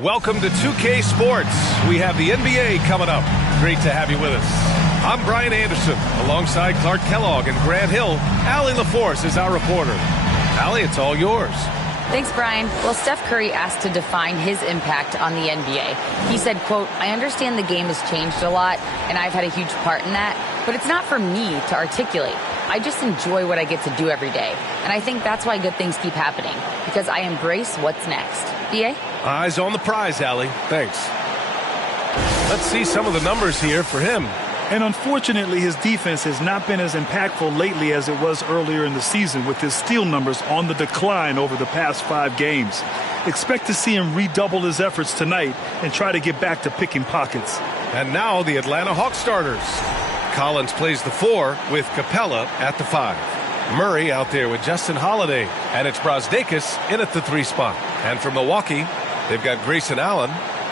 Welcome to 2K Sports. We have the NBA coming up. Great to have you with us. I'm Brian Anderson, alongside Clark Kellogg and Grant Hill. Allie LaForce is our reporter. Allie, it's all yours. Thanks, Brian. Well, Steph Curry asked to define his impact on the NBA. He said, quote, "I understand the game has changed a lot, and I've had a huge part in that, but it's not for me to articulate. I just enjoy what I get to do every day. And I think that's why good things keep happening, because I embrace what's next." BA? Eyes on the prize, Allie. Thanks. Let's see some of the numbers here for him. And unfortunately, his defense has not been as impactful lately as it was earlier in the season, with his steal numbers on the decline over the past 5 games. Expect to see him redouble his efforts tonight and try to get back to picking pockets. And now the Atlanta Hawks starters. Collins plays the 4 with Capella at the 5. Murray out there with Justin Holiday, and it's Brazdeikis in at the 3 spot. And for Milwaukee, they've got Grayson Allen,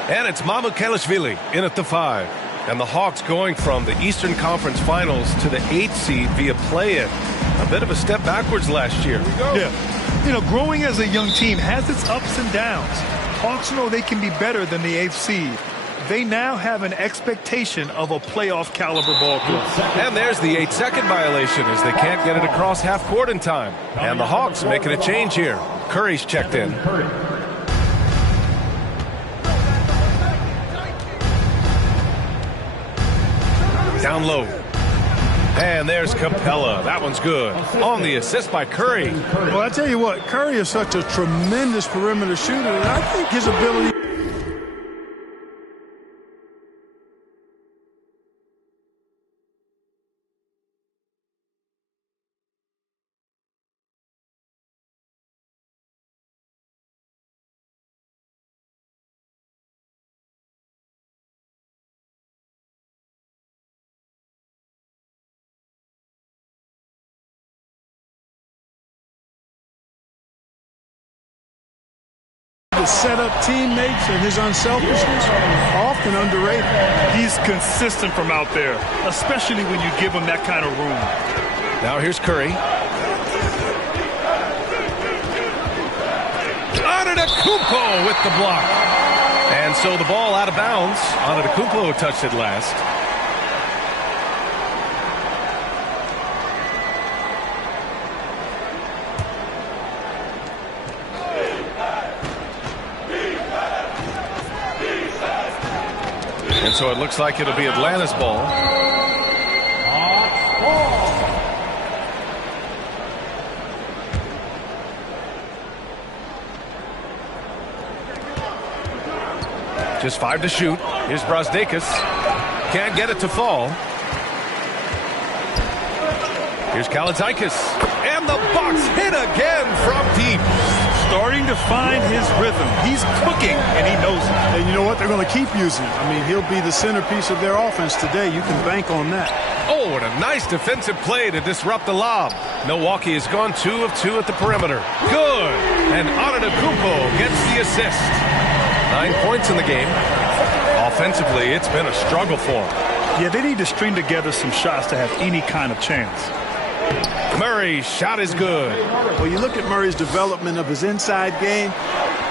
and it's Mamukelashvili in at the 5. And the Hawks going from the Eastern Conference Finals to the 8th seed via play-in. A bit of a step backwards last year. Yeah. You know, growing as a young team has its ups and downs. Hawks know they can be better than the 8th seed. They now have an expectation of a playoff caliber ball club. And there's the 8-second violation as they can't get it across half court in time. And the Hawks making a change here. Curry's checked in. Down low. And there's Capella. That one's good. On the assist by Curry. Well, I tell you what, Curry is such a tremendous perimeter shooter, and I think his ability... His set-up teammates and his unselfishness are often underrated. He's consistent from out there, especially when you give him that kind of room. Now here's Curry. Antetokounmpo with the block. And so the ball out of bounds. Antetokounmpo touched it last. And so it looks like it'll be Atlanta's ball. Just 5 to shoot. Here's Brazdeikis. Can't get it to fall. Here's Kalaitzakis. And the box hit again from deep. Starting to find his rhythm. He's cooking, and he knows it. And you know what? They're going to keep using it. I mean, he'll be the centerpiece of their offense today. You can bank on that. Oh, and a nice defensive play to disrupt the lob. Milwaukee has gone 2 of 2 at the perimeter. Good. And Antetokounmpo gets the assist. 9 points in the game. Offensively, it's been a struggle for him. Yeah, they need to string together some shots to have any kind of chance. Murray's shot is good. Well, you look at Murray's development of his inside game.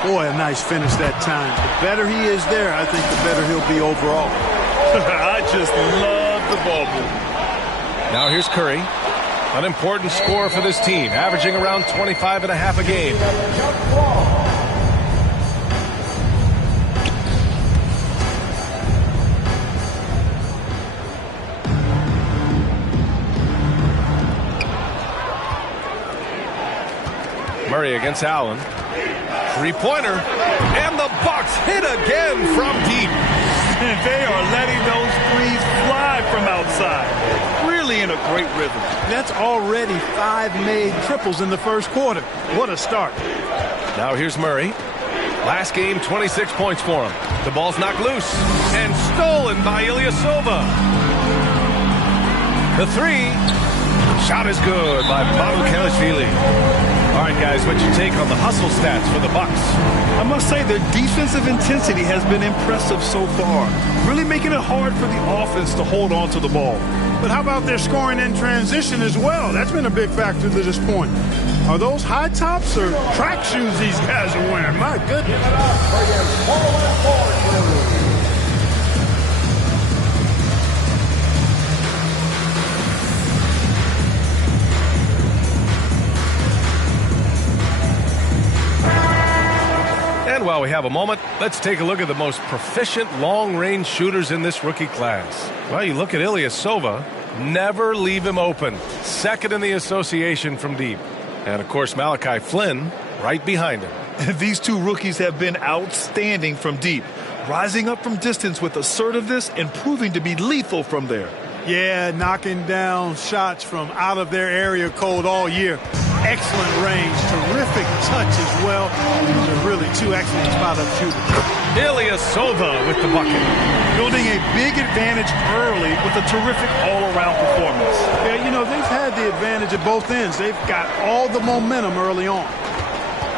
Boy, a nice finish that time. The better he is there, I think the better he'll be overall. I just love the ball movement. Now here's Curry. An important scorer for this team, averaging around 25 and a half a game. Murray against Allen. 3-pointer. And the box hit again from deep. And they are letting those threes fly from outside. Really in a great rhythm. That's already 5 made triples in the first quarter. What a start. Now here's Murray. Last game, 26 points for him. The ball's knocked loose. And stolen by Ilyasova. The 3. Shot is good by Mamukelashvili. All right, guys, what's your take on the hustle stats for the Bucks? I must say their defensive intensity has been impressive so far, really making it hard for the offense to hold on to the ball. But how about their scoring in transition as well? That's been a big factor to this point. Are those high tops or track shoes these guys are wearing? My goodness. And while we have a moment, let's take a look at the most proficient long-range shooters in this rookie class. Well, you look at Ilyasova, never leave him open. Second in the association from deep. And, of course, Malachi Flynn right behind him. These two rookies have been outstanding from deep, rising up from distance with assertiveness and proving to be lethal from there. Yeah, knocking down shots from out of their area code all year. Excellent range, terrific touch as well. These are really two excellent spot-up shooters. Ilyasova with the bucket. Building a big advantage early with a terrific all-around performance. Yeah, you know, they've had the advantage at both ends. They've got all the momentum early on.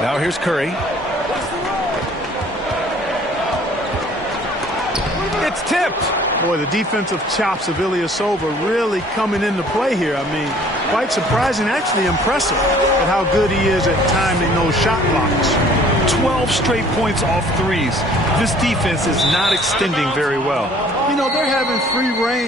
Now here's Curry. It's tipped. Boy, the defensive chops of Ilyasova really coming into play here. I mean, quite surprising, actually impressive at how good he is at timing those shot blocks. 12 straight points off threes. This defense is not extending very well. You know, they're having free reign.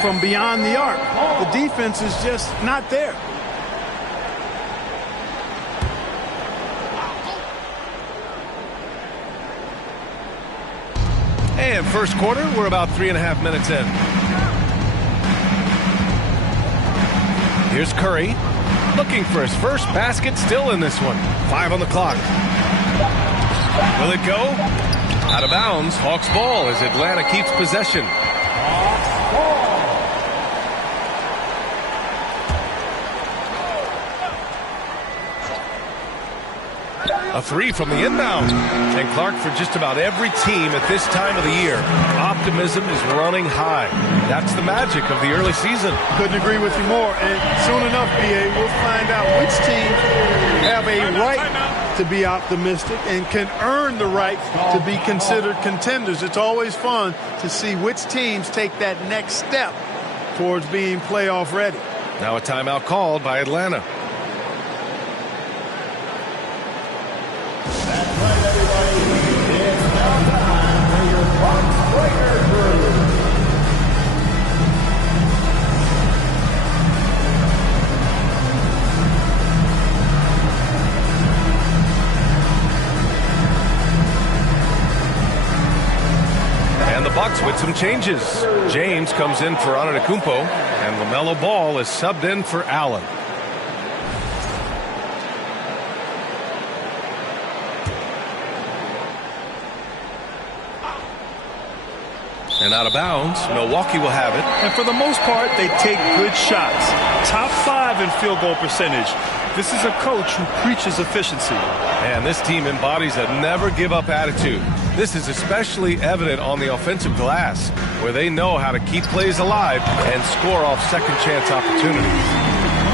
From beyond the arc. The defense is just not there. And first quarter, we're about 3.5 minutes in. Here's Curry, looking for his first basket, still in this one. 5 on the clock. Will it go? Out of bounds, Hawks ball as Atlanta keeps possession. A three from the inbound. And Clark, for just about every team at this time of the year, optimism is running high. That's the magic of the early season. Couldn't agree with you more. And soon enough, BA, we'll find out which teams have a right to be optimistic and can earn the right to be considered contenders. It's always fun to see which teams take that next step towards being playoff ready. Now a timeout called by Atlanta. And the Bucks with some changes. James comes in for Antetokounmpo, and LaMelo Ball is subbed in for Allen. And out of bounds, Milwaukee will have it. And for the most part, they take good shots. Top 5 in field goal percentage. This is a coach who preaches efficiency. And this team embodies a never-give-up attitude. This is especially evident on the offensive glass, where they know how to keep plays alive and score off second-chance opportunities.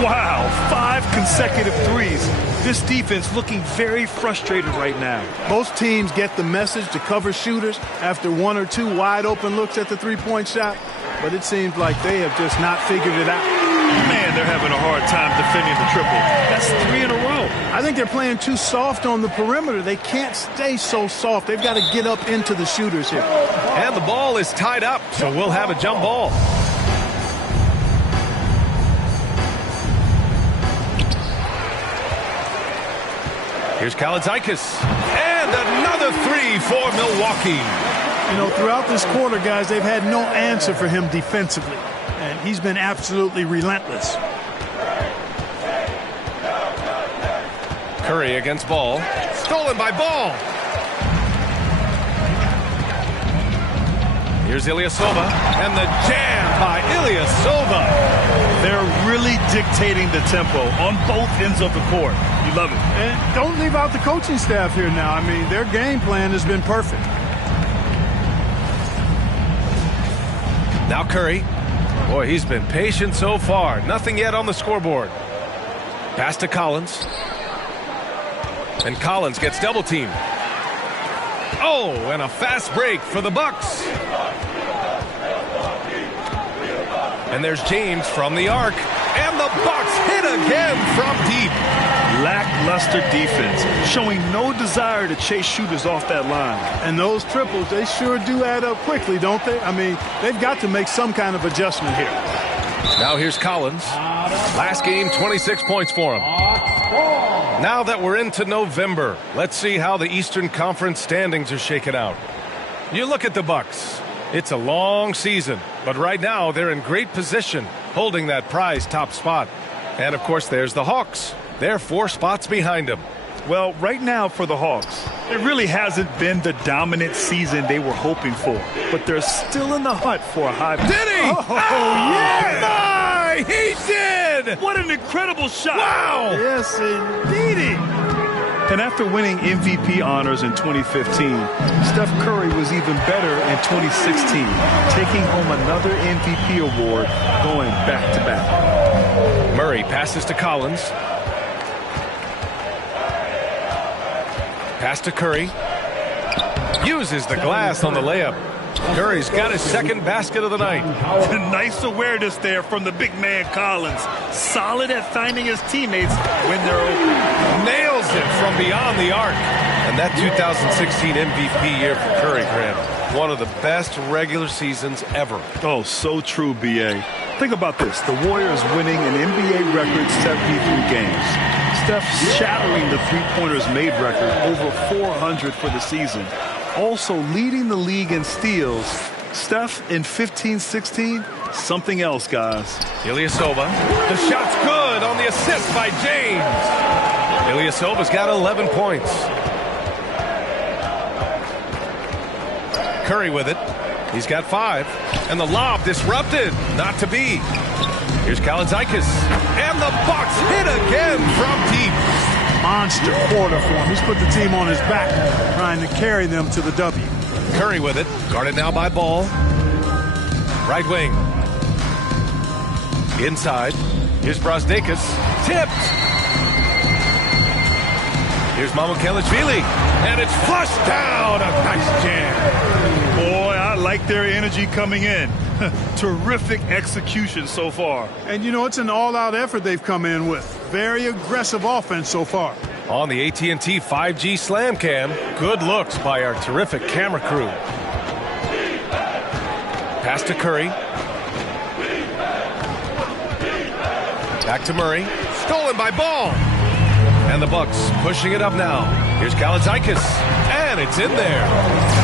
Wow, 5 consecutive threes. This defense looking very frustrated right now. Most teams get the message to cover shooters after 1 or 2 wide-open looks at the three-point shot, but it seems like they have just not figured it out. Man, they're having a hard time defending the triple. That's 3 in a row. I think they're playing too soft on the perimeter. They can't stay so soft. They've got to get up into the shooters here. And the ball is tied up, so we'll have a jump ball. Here's Kaladzikis. And another three for Milwaukee. You know, throughout this quarter, guys, they've had no answer for him defensively. And he's been absolutely relentless. Curry against Ball. Stolen by Ball. Here's Ilyasova. And the jam by Ilyasova. They're really dictating the tempo on both ends of the court. You love it. And don't leave out the coaching staff here now. I mean, their game plan has been perfect. Now Curry. Boy, he's been patient so far. Nothing yet on the scoreboard. Pass to Collins. And Collins gets double teamed. Oh, and a fast break for the Bucks. And there's James from the arc. And the Bucks hit again from deep. Lackluster defense, showing no desire to chase shooters off that line. And those triples, they sure do add up quickly, don't they? I mean, they've got to make some kind of adjustment here. Now here's Collins. Last game, 26 points for him. Now that we're into November, let's see how the Eastern Conference standings are shaken out. You look at the Bucks. It's a long season, but right now they're in great position, holding that prized top spot. And of course, there's the Hawks. They're 4 spots behind them. Well, right now for the Hawks, it really hasn't been the dominant season they were hoping for. But they're still in the hunt for a high. Did he? Oh, yeah! My! He did! What an incredible shot! Wow! Yes, indeedy. And after winning MVP honors in 2015, Steph Curry was even better in 2016, taking home another MVP award, going back-to-back. Murray passes to Collins. Pass to Curry. Uses the glass on the layup. Curry's got his second basket of the night. Nice awareness there from the big man Collins. Solid at finding his teammates when they're open. Nails it from beyond the arc. And that 2016 MVP year for Curry, Graham. One of the best regular seasons ever. Oh, so true, B.A. Think about this. The Warriors winning an NBA record 73 games. Steph shattering the three-pointers made record, over 400 for the season. Also leading the league in steals. Steph in 15-16, something else, guys. Ilyasova. The shot's good on the assist by James. Ilyasova's got 11 points. Curry with it. He's got 5. And the lob disrupted. Not to be. Here's Kalazikis. And the Bucks hit again from deep. Monster quarter for him. He's put the team on his back, trying to carry them to the W. Curry with it. Guarded now by Ball. Right wing. Inside. Here's Brasdeikis. Tipped. Here's Mamukelashvili. And it's flushed down. A nice jam. Boy, I like their energy coming in. Terrific execution so far. And, you know, it's an all-out effort they've come in with. Very aggressive offense so far. On the AT&T 5G Slam Cam, good looks by our terrific camera crew. Pass to Curry. Back to Murray. Stolen by Ball. And the Bucks pushing it up now. Here's Kalazikis. And it's in there.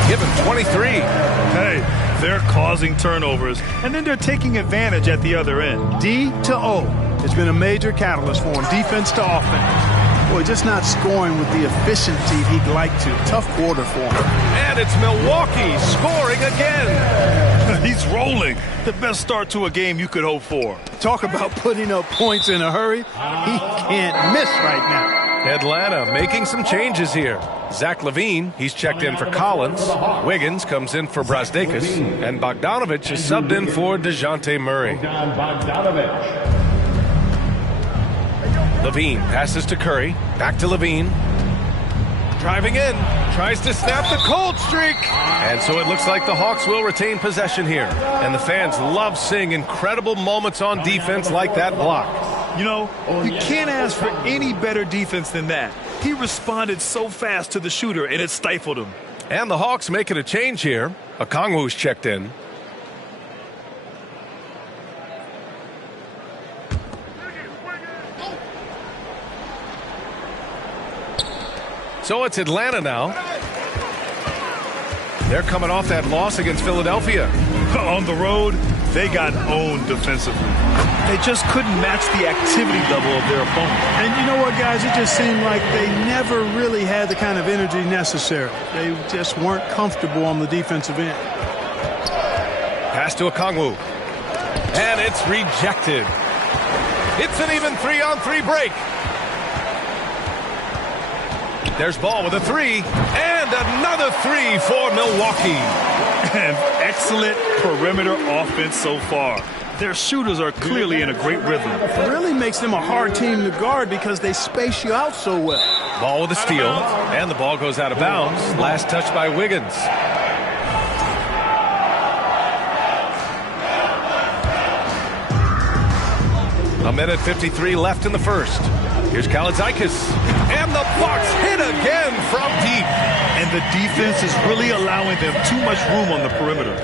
Give him 23. Hey. They're causing turnovers, and then they're taking advantage at the other end. D to O has been a major catalyst for him, defense to offense. Boy, just not scoring with the efficiency he'd like to. Tough quarter for him. And it's Milwaukee scoring again. He's rolling. The best start to a game you could hope for. Talk about putting up points in a hurry. He can't miss right now. Atlanta making some changes here. Zach LaVine, he's checked in for Collins. Wiggins comes in for Brasdeikis. And Bogdanovich is subbed in for DeJounte Murray. LaVine passes to Curry. Back to LaVine. Driving in. Tries to snap the cold streak. And so it looks like the Hawks will retain possession here. And the fans love seeing incredible moments on defense like that block. You know, you can't ask for any better defense than that. He responded so fast to the shooter, and it stifled him. And the Hawks making a change here. Okongwu's checked in. So it's Atlanta now. They're coming off that loss against Philadelphia. On the road, they got owned defensively. They just couldn't match the activity level of their opponent. And you know what, guys? It just seemed like they never really had the kind of energy necessary. They just weren't comfortable on the defensive end. Pass to Okongwu. And it's rejected. It's an even 3-on-3 break. There's Ball with a 3. And another 3 for Milwaukee. And excellent perimeter offense so far. Their shooters are clearly in a great rhythm. It really makes them a hard team to guard because they space you out so well. Ball with a steal, and the ball goes out of bounds. Last touch by Wiggins. A minute 53 left in the first. Here's Kalaitzakis. And the Bucks hit again from deep. And the defense is really allowing them too much room on the perimeter.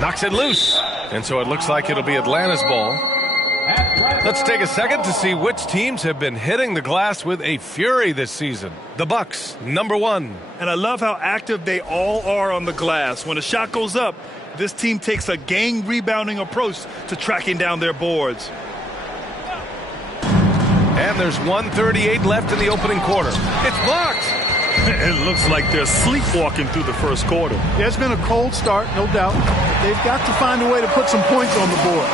Knocks it loose. And so it looks like it'll be Atlanta's ball. Let's take a second to see which teams have been hitting the glass with a fury this season. The Bucks, number 1. And I love how active they all are on the glass. When a shot goes up, this team takes a gang rebounding approach to tracking down their boards. And there's 1:38 left in the opening quarter. It's blocked. It looks like they're sleepwalking through the first quarter. Yeah, it's been a cold start, no doubt. They've got to find a way to put some points on the board.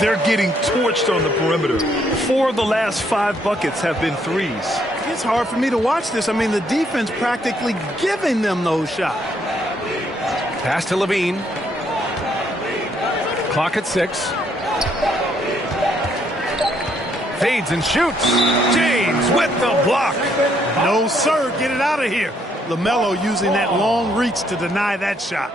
They're getting torched on the perimeter. 4 of the last 5 buckets have been threes. It's hard for me to watch this. I mean, the defense practically giving them those shots. Pass to Levine. Clock at 6. Fades and shoots. James with the block. No, sir. Get it out of here. LaMelo using that long reach to deny that shot.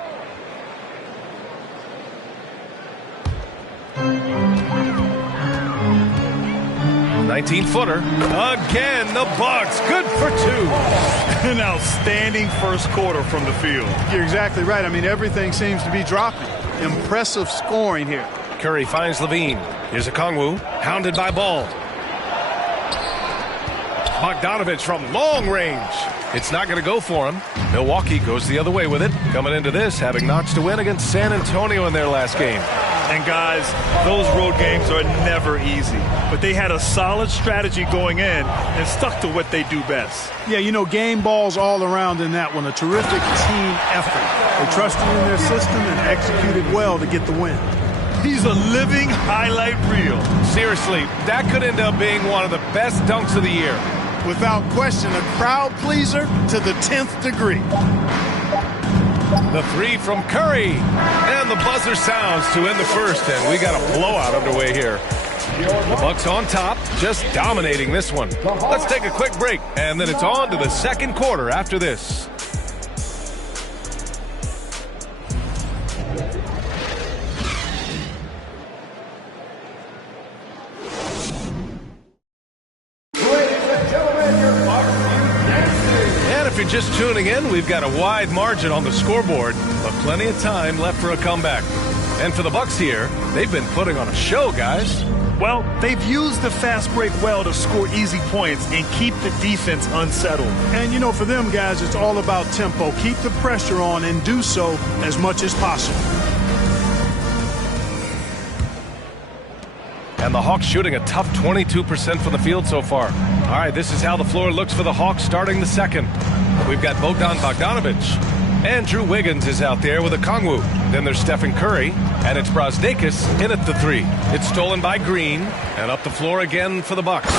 "19-footer. Again, the Bucks. Good for 2. An outstanding first quarter from the field. You're exactly right. I mean, everything seems to be dropping. Impressive scoring here. Curry finds Levine. Here's Okongwu, hounded by Ball. Bogdanovich from long range. It's not going to go for him. Milwaukee goes the other way with it. Coming into this, having notched a win against San Antonio in their last game. And guys, those road games are never easy. But they had a solid strategy going in and stuck to what they do best. Yeah, you know, game balls all around in that one. A terrific team effort. They trusted in their system and executed well to get the win. He's a living highlight reel. Seriously, that could end up being one of the best dunks of the year. Without question, a crowd pleaser to the 10th degree. The 3 from Curry. And the buzzer sounds to end the first, and we got a blowout underway here. The Bucks on top, just dominating this one. Let's take a quick break, and then it's on to the second quarter after this. If you're just tuning in, we've got a wide margin on the scoreboard, but plenty of time left for a comeback. And for the Bucks here, they've been putting on a show, guys. Well, they've used the fast break well to score easy points and keep the defense unsettled. And, you know, for them guys, it's all about tempo. Keep the pressure on and do so as much as possible. And the Hawks shooting a tough 22% from the field so far. All right, this is how the floor looks for the Hawks starting the second. We've got Bogdanovich. Andrew Wiggins is out there with Okongwu. Then there's Stephen Curry, and it's Brazdeikis in at the 3. It's stolen by Green, and up the floor again for the Bucks.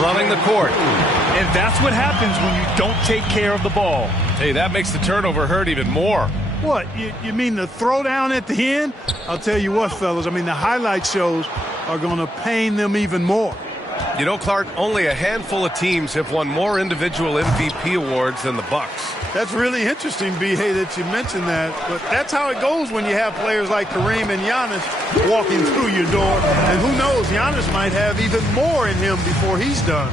Running the court. And that's what happens when you don't take care of the ball. Hey, that makes the turnover hurt even more. What, you mean the throwdown at the end? I'll tell you what, fellas, I mean, the highlight shows are going to pain them even more. You know, Clark, only a handful of teams have won more individual MVP awards than the Bucks. That's really interesting, B.A., that you mentioned that. But that's how it goes when you have players like Kareem and Giannis walking through your door. And who knows, Giannis might have even more in him before he's done.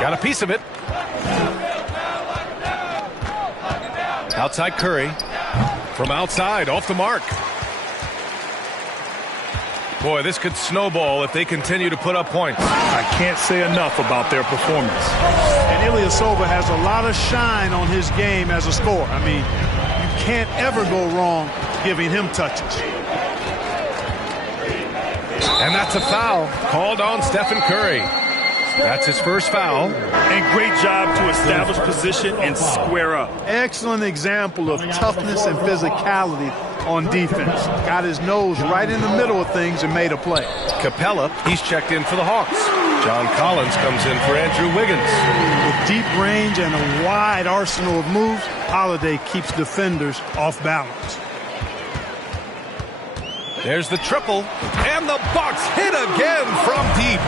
Got a piece of it. Outside Curry. From outside, off the mark. Boy, this could snowball if they continue to put up points. I can't say enough about their performance. And Ilyasova has a lot of shine on his game as a scorer. I mean, you can't ever go wrong giving him touches. And that's a foul called on Stephen Curry. That's his first foul. And great job to establish position and square up. Excellent example of toughness and physicality on defense. Got his nose right in the middle of things and made a play. Capella, he's checked in for the Hawks. John Collins comes in for Andrew Wiggins. With deep range and a wide arsenal of moves, Holiday keeps defenders off balance. There's the triple, and the Bucks hit again from deep.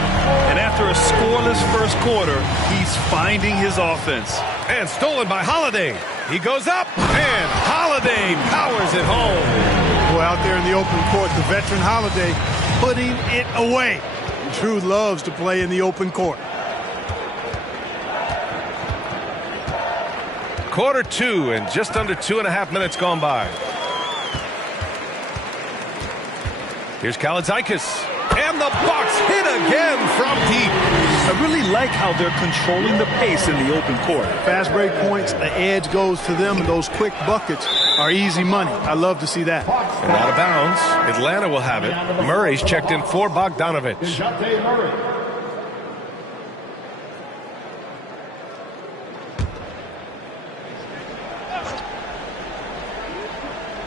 And after a scoreless first quarter, he's finding his offense. And stolen by Holiday. He goes up, and Holiday powers it home. Well, out there in the open court, the veteran Holiday putting it away. Drew loves to play in the open court. Quarter 2 and just under 2.5 minutes gone by. Here's Kaladzikis. And the Bucks hit again from deep. I really like how they're controlling the pace in the open court. Fast break points, the edge goes to them, and those quick buckets are easy money. I love to see that. And out of bounds, Atlanta will have it. Murray's checked in for Bogdanovich.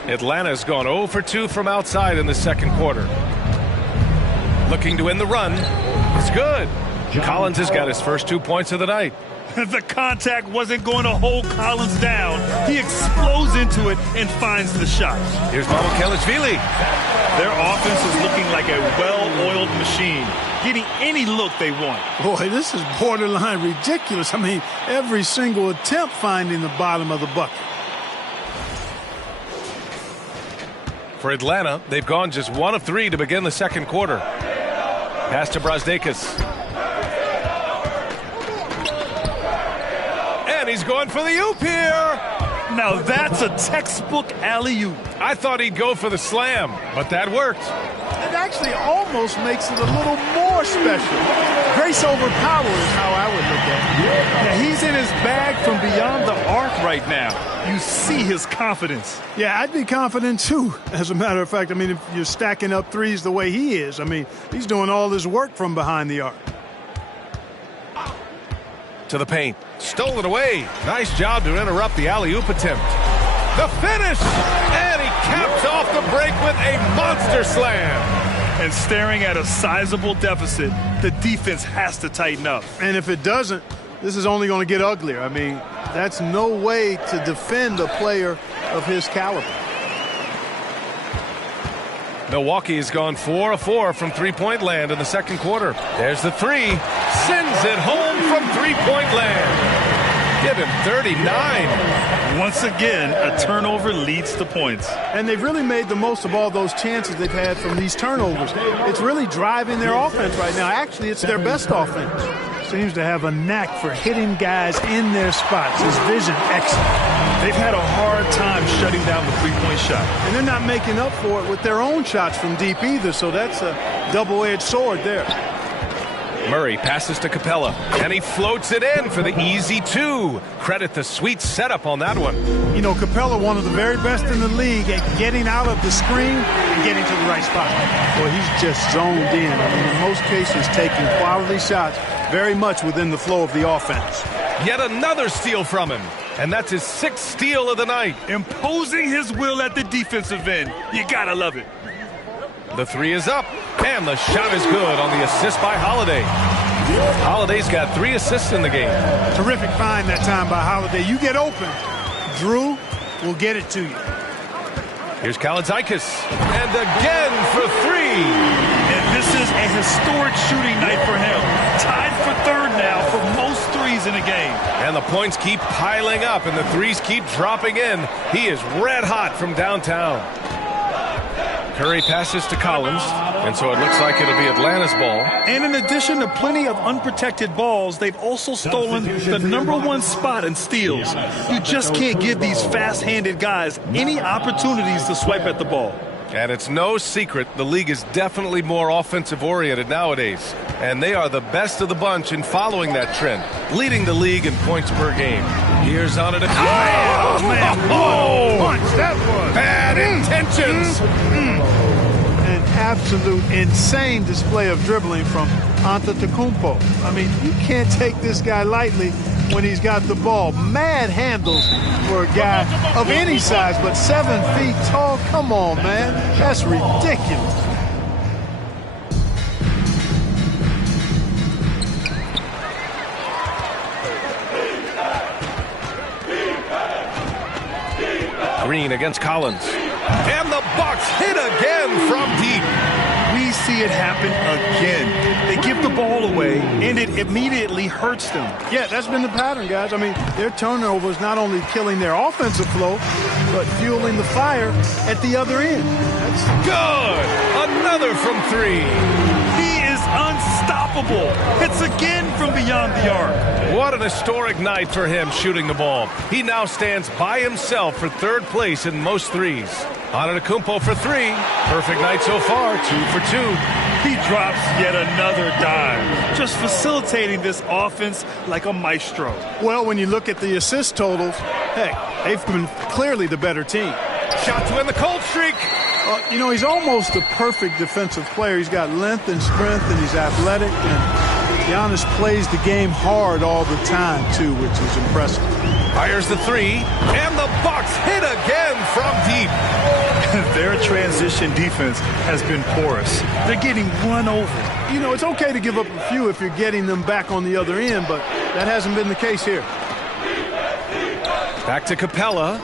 Atlanta's gone 0 for 2 from outside in the second quarter. Looking to win the run. It's good. Collins has got his first 2 points of the night. The contact wasn't going to hold Collins down. He explodes into it and finds the shot. Here's Mamukelashvili. Their offense is looking like a well-oiled machine, getting any look they want. Boy, this is borderline ridiculous. I mean, every single attempt finding the bottom of the bucket. For Atlanta, they've gone just 1 of 3 to begin the second quarter. Pass to Brazdeikis. And he's going for the oop here. Now that's a textbook alley-oop. I thought he'd go for the slam, but that worked. It actually almost makes it a little more special. Grace over power is how I would look at it. Now he's in his bag from beyond the arc right now. You see his confidence. Yeah, I'd be confident too. As a matter of fact, I mean, if you're stacking up threes the way he is, I mean, he's doing all his work from behind the arc. To the paint. Stolen away. Nice job to interrupt the alley-oop attempt. The finish! And he caps off the break with a monster slam. And staring at a sizable deficit, the defense has to tighten up. And if it doesn't, this is only going to get uglier. I mean, that's no way to defend a player of his caliber. Milwaukee has gone 4 of 4 from three-point land in the second quarter. There's the three. Sends it home from three-point land. Give him 39. Once again, a turnover leads to points. And they've really made the most of all those chances they've had from these turnovers. It's really driving their offense right now. Actually, it's their best offense. Seems to have a knack for hitting guys in their spots. His vision, excellent. They've had a hard time shutting down the three-point shot. And they're not making up for it with their own shots from deep either, so that's a double-edged sword there. Murray passes to Capella, and he floats it in for the easy 2. Credit the sweet setup on that one. You know, Capella, one of the very best in the league at getting out of the screen and getting to the right spot. Well, he's just zoned in. I mean, in most cases, taking quality shots very much within the flow of the offense. Yet another steal from him, and that's his 6th steal of the night. Imposing his will at the defensive end. You gotta love it. The three is up, and the shot is good on the assist by Holiday. Holiday's got 3 assists in the game. Terrific find that time by Holiday. You get open, Drew will get it to you. Here's Kaladzikis, and again for 3. And this is a historic shooting night for him. Tied for 3rd now for most threes in a game. And the points keep piling up, and the threes keep dropping in. He is red hot from downtown. Curry passes to Collins, and so it looks like it'll be Atlanta's ball. And in addition to plenty of unprotected balls, they've also stolen the #1 spot in steals. You just can't give these fast-handed guys any opportunities to swipe at the ball. And it's no secret the league is definitely more offensive-oriented nowadays. And they are the best of the bunch in following that trend, leading the league in points per game. Here's on it. Oh, man, what a punch that was. Bad intentions. An absolute insane display of dribbling from Antetokounmpo. I mean, you can't take this guy lightly when he's got the ball. Mad handles for a guy of any size, but 7 feet tall. Come on, man. That's ridiculous. Green against Collins. And the Bucks hit again from deep. We see it happen again. They give the ball away, and it immediately hurts them. Yeah, that's been the pattern, guys. I mean, their turnovers not only killing their offensive flow, but fueling the fire at the other end. That's good. Another from three. He is unstoppable. It's again from beyond the arc. What an historic night for him shooting the ball. He now stands by himself for third place in most threes. Antetokounmpo for three. Perfect night so far, 2 for 2. He drops yet another dime, just facilitating this offense like a maestro. well, when you look at the assist totals, heck, they've been clearly the better team. Shot to end the cold streak. You know, he's almost a perfect defensive player. He's got length and strength, and he's athletic. And Giannis plays the game hard all the time, too, which is impressive. Fires the three, and the Bucks hit again from deep. Their transition defense has been porous. They're getting run over. You know, it's okay to give up a few if you're getting them back on the other end, but that hasn't been the case here. Back to Capella.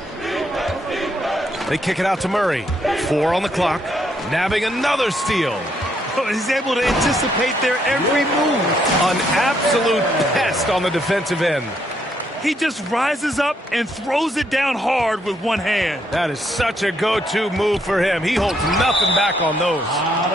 They kick it out to Murray. 4 on the clock, nabbing another steal. He's able to anticipate their every move. An absolute pest on the defensive end. He just rises up and throws it down hard with one hand. That is such a go-to move for him. He holds nothing back on those.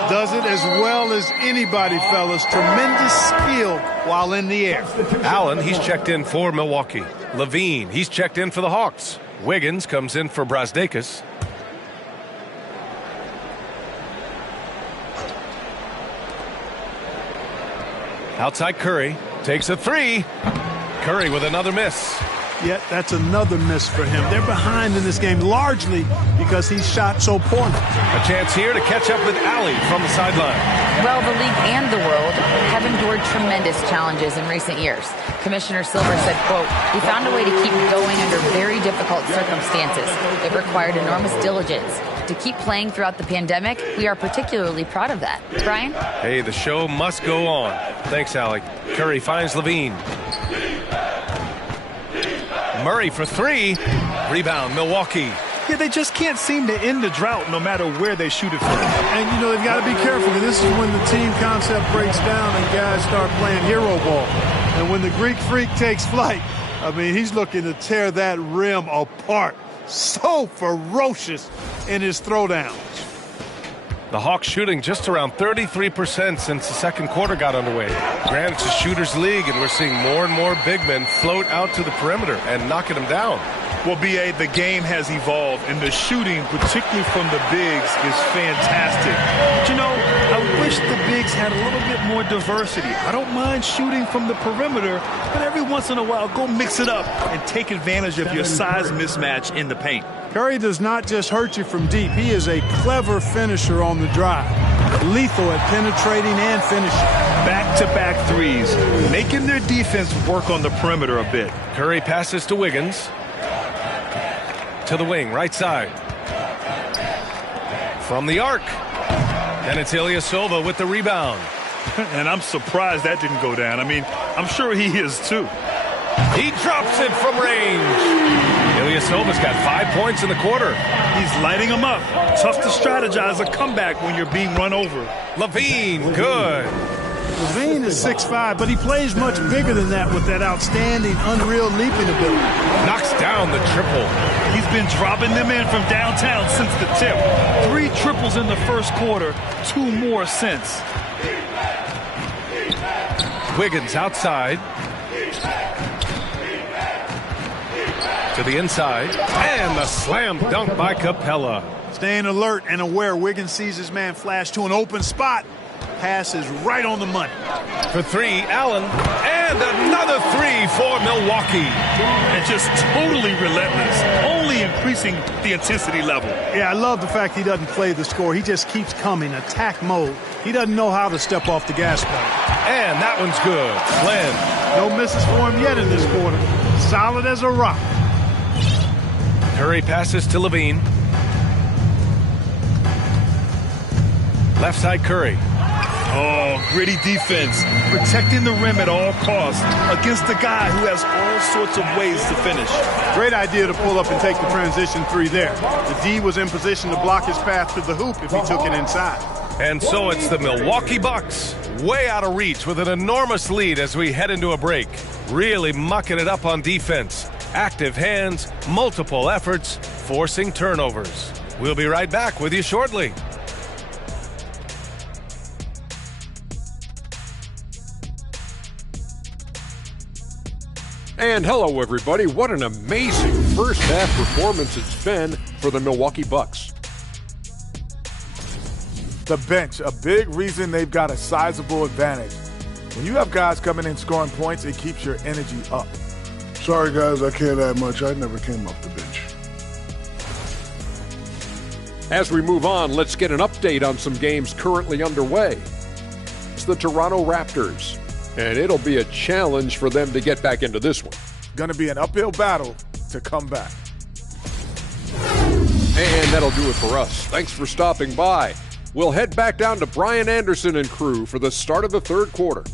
Does it as well as anybody, fellas. Tremendous skill while in the air. Allen, he's checked in for Milwaukee. Levine, he's checked in for the Hawks. Wiggins comes in for Brasdeikis. Outside Curry, takes a three. Curry with another miss. Yet that's another miss for him. They're behind in this game largely because he shot so poorly. A chance here to catch up with Allie from the sideline. Well, the league and the world have endured tremendous challenges in recent years. Commissioner Silver said, quote, "We found a way to keep going under very difficult circumstances. It required enormous diligence. To keep playing throughout the pandemic, we are particularly proud of that." Brian? Hey, the show must go on. Thanks, Allie. Curry finds Levine. Murray for three. Rebound, Milwaukee. Yeah, they just can't seem to end the drought no matter where they shoot it from. And, you know, they've got to be careful. This is when the team concept breaks down and guys start playing hero ball. And when the Greek Freak takes flight, I mean, he's looking to tear that rim apart. So ferocious in his throwdowns. The Hawks shooting just around 33% since the second quarter got underway. Granted, it's a shooter's league, and we're seeing more and more big men float out to the perimeter and knocking them down. Well, B.A., the game has evolved, and the shooting, particularly from the bigs, is fantastic. But, you know, I wish the bigs had a little bit more diversity. I don't mind shooting from the perimeter, but every once in a while, go mix it up and take advantage of your size mismatch in the paint. Curry does not just hurt you from deep. He is a clever finisher on the drive. Lethal at penetrating and finishing. Back-to-back threes, making their defense work on the perimeter a bit. Curry passes to Wiggins. To the wing, right side. From the arc. And it's Ilyasova with the rebound. And I'm surprised that didn't go down. I mean, I'm sure he is too. He drops it from range. Ilyasova's got 5 points in the quarter. He's lighting them up. Tough to strategize a comeback when you're being run over. Levine, good. Levine is 6'5", but he plays much bigger than that with that outstanding, unreal leaping ability. Knocks down the triple. He's been dropping them in from downtown since the tip. 3 triples in the first quarter, 2 more since. Wiggins outside. To the inside. And the slam dunk by Capella. Staying alert and aware. Wiggins sees his man flash to an open spot. Pass is right on the money. For three, Allen. And another three for Milwaukee. And just totally relentless. Only increasing the intensity level. Yeah, I love the fact he doesn't play the score. He just keeps coming. Attack mode. He doesn't know how to step off the gas pedal. And that one's good. Glenn. No misses for him yet in this quarter. Solid as a rock. Curry passes to Levine. Left side Curry. Oh, gritty defense, protecting the rim at all costs against a guy who has all sorts of ways to finish. Great idea to pull up and take the transition three there. The D was in position to block his path to the hoop if he took it inside. And so it's the Milwaukee Bucks, way out of reach with an enormous lead as we head into a break. Really mucking it up on defense. Active hands, multiple efforts, forcing turnovers. We'll be right back with you shortly. And hello, everybody. What an amazing first half performance it's been for the Milwaukee Bucks. The bench, a big reason they've got a sizable advantage. When you have guys coming in scoring points, it keeps your energy up. Sorry, guys, I can't add much. I never came off the bench. As we move on, let's get an update on some games currently underway. It's the Toronto Raptors, and it'll be a challenge for them to get back into this one. Going to be an uphill battle to come back. And that'll do it for us. Thanks for stopping by. We'll head back down to Brian Anderson and crew for the start of the third quarter.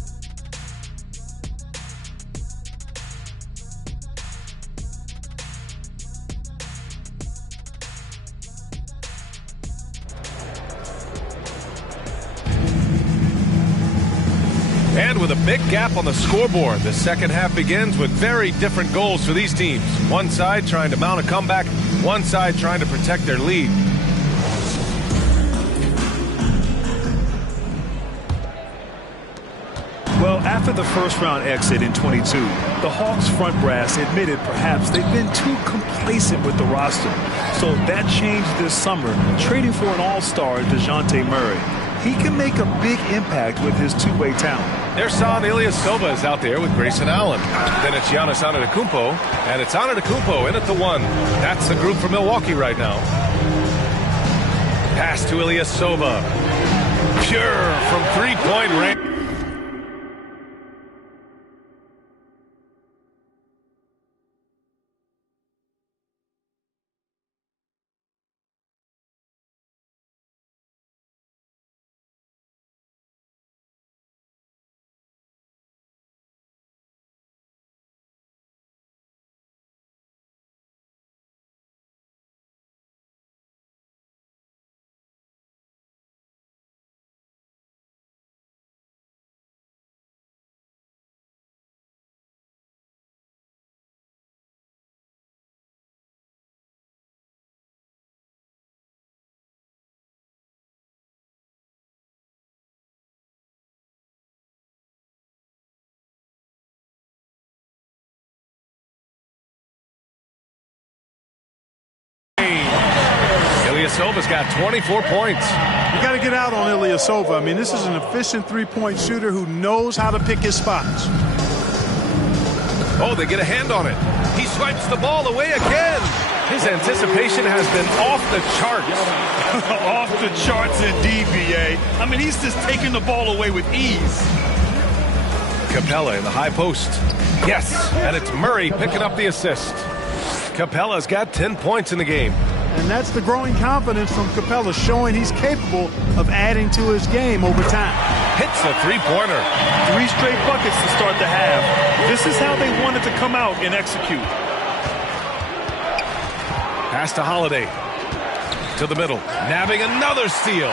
And with a big gap on the scoreboard, the second half begins with very different goals for these teams. One side trying to mount a comeback, one side trying to protect their lead. Well, after the first-round exit in 22, the Hawks front brass admitted perhaps they've been too complacent with the roster. So that changed this summer, trading for an all-star, DeJounte Murray. He can make a big impact with his two-way talent. There's Son Ilyasova is out there with Grayson Allen. Then it's Giannis Antetokounmpo, and it's Antetokounmpo in at the one. That's the group for Milwaukee right now. Pass to Ilyasova. Pure from three-point range. Ilyasova's got 24 points. You got to get out on Ilyasova. I mean, this is an efficient three-point shooter who knows how to pick his spots. Oh, they get a hand on it. He swipes the ball away again. His anticipation has been off the charts. Off the charts indeed, B.A. I mean, he's just taking the ball away with ease. Capella in the high post. Yes, and it's Murray picking up the assist. Capella's got 10 points in the game. And that's the growing confidence from Capella, showing he's capable of adding to his game over time. Hits a three-pointer. 3 straight buckets to start the half. This is how they wanted to come out and execute. Pass to Holiday. To the middle. Nabbing another steal.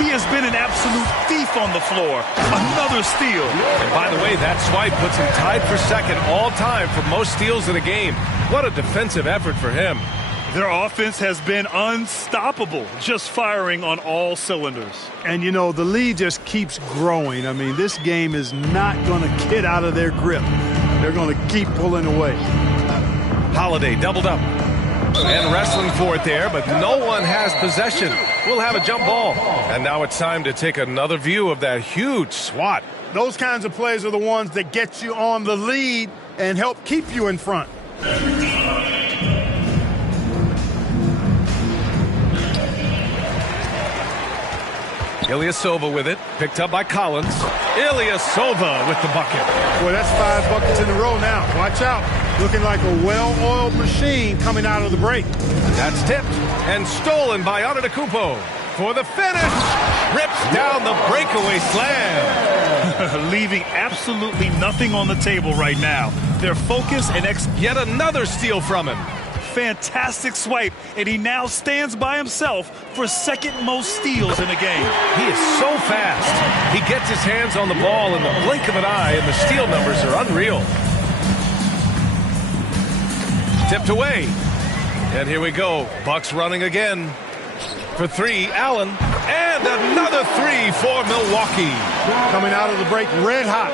He has been an absolute thief on the floor. Another steal. And by the way, that swipe puts him tied for second all time for most steals in a game. What a defensive effort for him. Their offense has been unstoppable, just firing on all cylinders. And, you know, the lead just keeps growing. I mean, this game is not going to get out of their grip. They're going to keep pulling away. Holiday doubled up and wrestling for it there, but no one has possession. We'll have a jump ball. And now it's time to take another view of that huge swat. Those kinds of plays are the ones that get you on the lead and help keep you in front. Ilyasova with it, picked up by Collins. Ilyasova with the bucket. Boy, that's 5 buckets in a row now. Watch out. Looking like a well-oiled machine coming out of the break. That's tipped and stolen by Antetokounmpo for the finish. rips down the breakaway slam. Leaving absolutely nothing on the table right now. Their focus and Yet another steal from him. fantastic swipe, and he now stands by himself for second most steals in a game. He is so fast. He gets his hands on the ball in the blink of an eye, and the steal numbers are unreal. Tipped away. And here we go. Bucks running again. For three, Allen. And another three for Milwaukee. Coming out of the break red hot.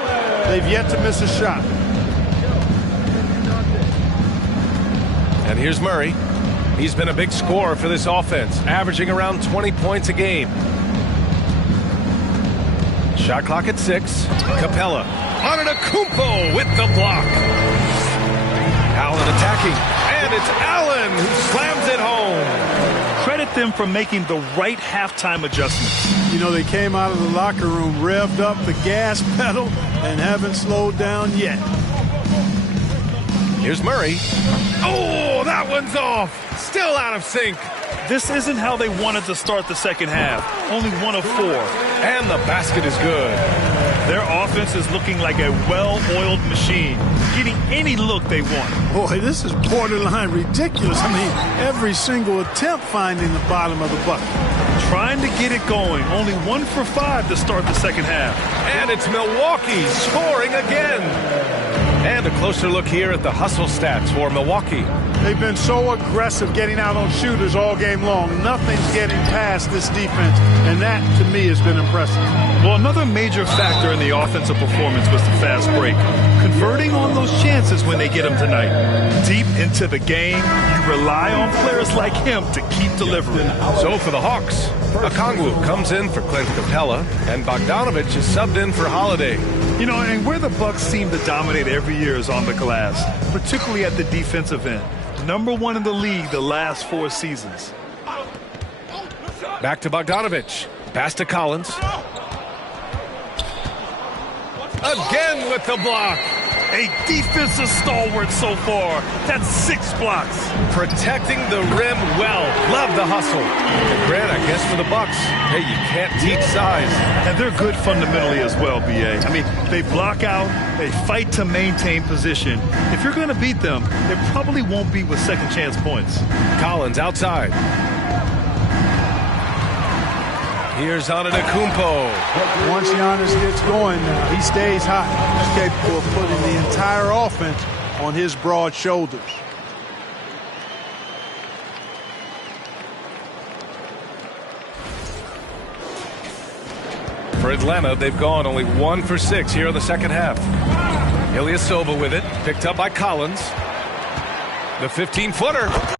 They've yet to miss a shot. And here's Murray. He's been a big scorer for this offense, averaging around 20 points a game. Shot clock at 6. Capella. Antetokounmpo with the block. Allen attacking. And it's Allen who slams it home. Credit them for making the right halftime adjustments. You know, they came out of the locker room, revved up the gas pedal, and haven't slowed down yet. Here's Murray. Oh, that one's off. Still out of sync. This isn't how they wanted to start the second half. Only 1 of 4. And the basket is good. Their offense is looking like a well-oiled machine, getting any look they want. Boy, this is borderline ridiculous. I mean, every single attempt finding the bottom of the bucket. Trying to get it going. Only 1 for 5 to start the second half. And it's Milwaukee scoring again. And a closer look here at the hustle stats for Milwaukee. They've been so aggressive getting out on shooters all game long. Nothing's getting past this defense, and that, to me, has been impressive. Well, another major factor in the offensive performance was the fast break. Converting on those chances when they get them tonight. Deep into the game, you rely on players like him to keep delivering. So for the Hawks, Okongwu comes in for Clint Capella, and Bogdanovich is subbed in for Holiday. You know, and where the Bucks seem to dominate every year is on the glass, particularly at the defensive end. Number 1 in the league the last 4 seasons. Back to Bogdanovich. Pass to Collins. Again with the block. A defensive stalwart so far. That's 6 blocks. Protecting the rim well. Love the hustle. And Grant, I guess for the Bucks, hey, you can't teach size. And they're good fundamentally as well, B.A. I mean, they block out, they fight to maintain position. If you're going to beat them, it probably won't be with second chance points. Collins outside. Here's Antetokounmpo. Once Giannis gets going, he stays hot. He's capable of putting the entire offense on his broad shoulders. For Atlanta, they've gone only 1 for 6 here in the second half. Ilyasova with it, picked up by Collins. The 15-footer.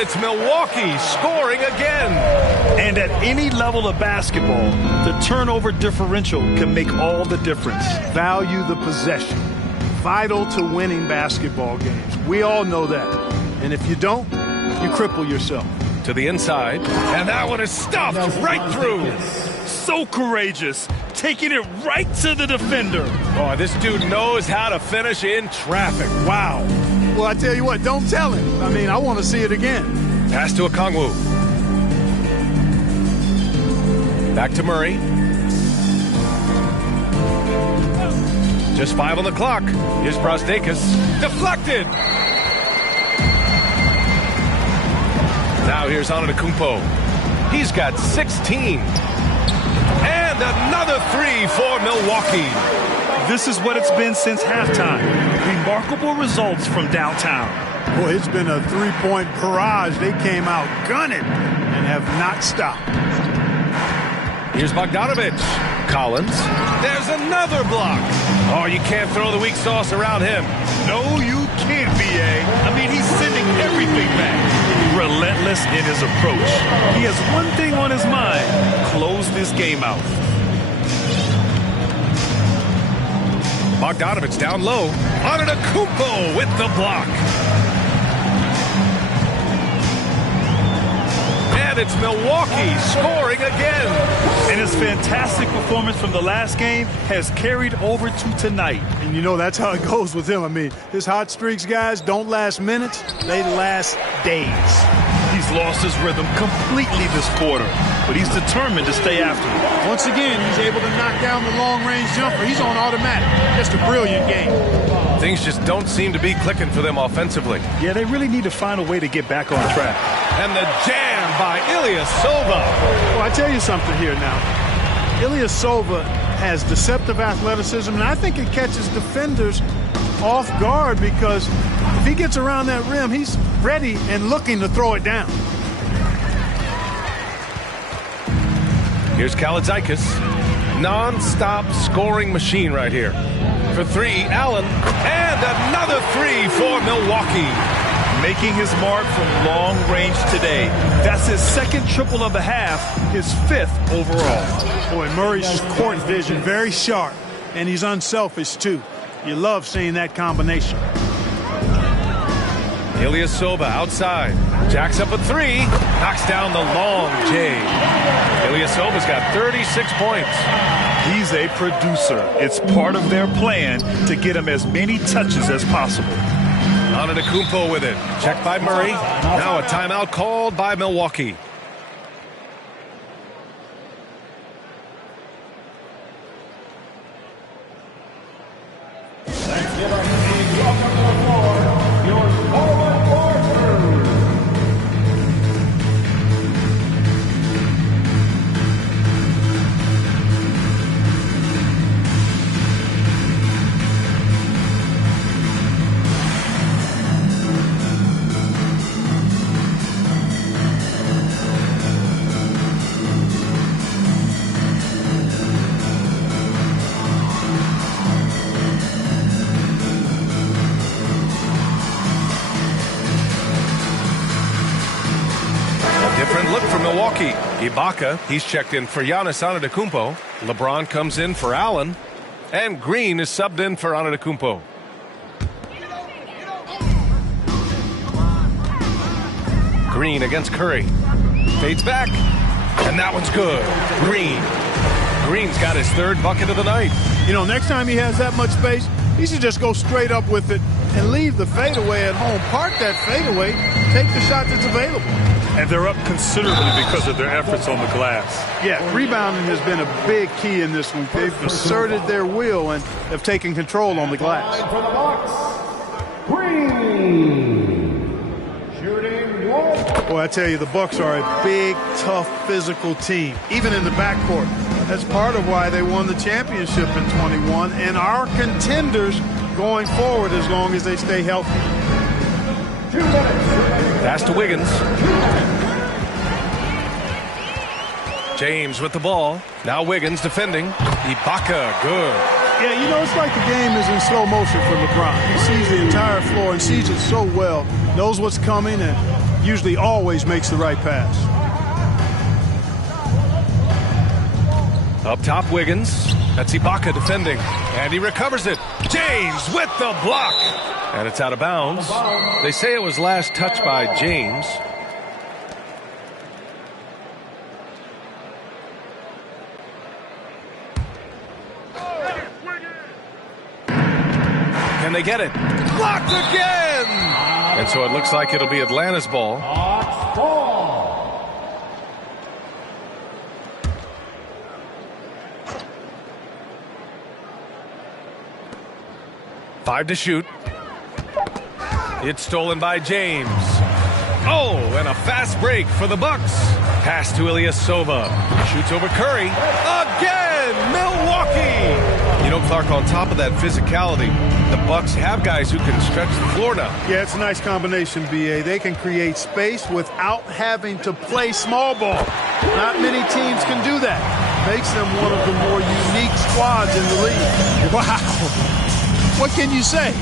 it's Milwaukee scoring again. And at any level of basketball, the turnover differential can make all the difference. Value the possession. Vital to winning basketball games. We all know that. And if you don't, you cripple yourself. To the inside, and that one is stuffed right through. So courageous, taking it right to the defender. Oh, this dude knows how to finish in traffic. Wow. Well, I tell you what, don't tell him. I mean, I want to see it again. Pass to Okongwu. Back to Murray. Just 5 on the clock. Here's Brosdakis. Deflected. Now here's Antetokounmpo. He's got 16. And another 3 for Milwaukee. This is what it's been since halftime. Remarkable results from downtown. Boy, it's been a three-point barrage. They came out gunning and have not stopped. Here's Bogdanovich. Collins. There's another block. Oh, you can't throw the weak sauce around him. No, you can't, B.A. I mean, he's sending everything back. Relentless in his approach. He has one thing on his mind. Close this game out. Bogdanovich down low. Antetokounmpo with the block. And it's Milwaukee scoring again. And his fantastic performance from the last game has carried over to tonight. And you know that's how it goes with him. I mean, his hot streaks, guys, don't last minutes. They last days. He's lost his rhythm completely this quarter, but he's determined to stay after it. Once again, he's able to knock down the long-range jumper. He's on automatic. Just a brilliant game. Things just don't seem to be clicking for them offensively. Yeah, they really need to find a way to get back on track. And the jam by Ilyasova. Well, I tell you something here now. Ilyasova has deceptive athleticism, and I think it catches defenders off guard because if he gets around that rim, he's ready and looking to throw it down. Here's Kaladzikis. Non-stop scoring machine right here. For 3, Allen. And another 3 for Milwaukee. Making his mark from long range today. That's his second triple of the half, his 5th overall. Boy, Murray's court vision very sharp, and he's unselfish too. You love seeing that combination. Ilyasova outside. Jacks up a 3. Knocks down the long J. Ilyasova's got 36 points. He's a producer. It's part of their plan to get him as many touches as possible. Antetokounmpo with it. Checked by Murray. Now a timeout called by Milwaukee. Different look for Milwaukee. Ibaka, he's checked in for Giannis Antetokounmpo. LeBron comes in for Allen. And Green is subbed in for Antetokounmpo. Green against Curry. Fades back. And that one's good. Green's got his 3rd bucket of the night. You know, next time he has that much space, he should just go straight up with it and leave the fadeaway at home. Park that fadeaway, take the shot that's available. And they're up considerably because of their efforts on the glass. Yeah, rebounding has been a big key in this one. They've asserted their will and have taken control on the glass. For the Bucks, Green. Shooting 1. Boy, I tell you, the Bucks are a big, tough, physical team, even in the backcourt. That's part of why they won the championship in 21 and are contenders going forward as long as they stay healthy. 2 minutes. Pass to Wiggins. James with the ball. Now Wiggins defending. Ibaka, good. Yeah, you know, it's like the game is in slow motion for LeBron. He sees the entire floor and sees it so well, knows what's coming, and usually always makes the right pass. Up top, Wiggins. That's Ibaka defending. And he recovers it. James with the block. And it's out of bounds. They say it was last touched by James. Can they get it? Blocked again! And so it looks like it'll be Atlanta's ball. Hawks ball. 5 to shoot. It's stolen by James. Oh, and a fast break for the Bucks. Pass to Ilyasova. Shoots over Curry. Again, Milwaukee. You know, Clark, on top of that physicality, the Bucks have guys who can stretch the floor now. Yeah, it's a nice combination, B.A. They can create space without having to play small ball. Not many teams can do that. Makes them one of the more unique squads in the league. Wow. What can you say?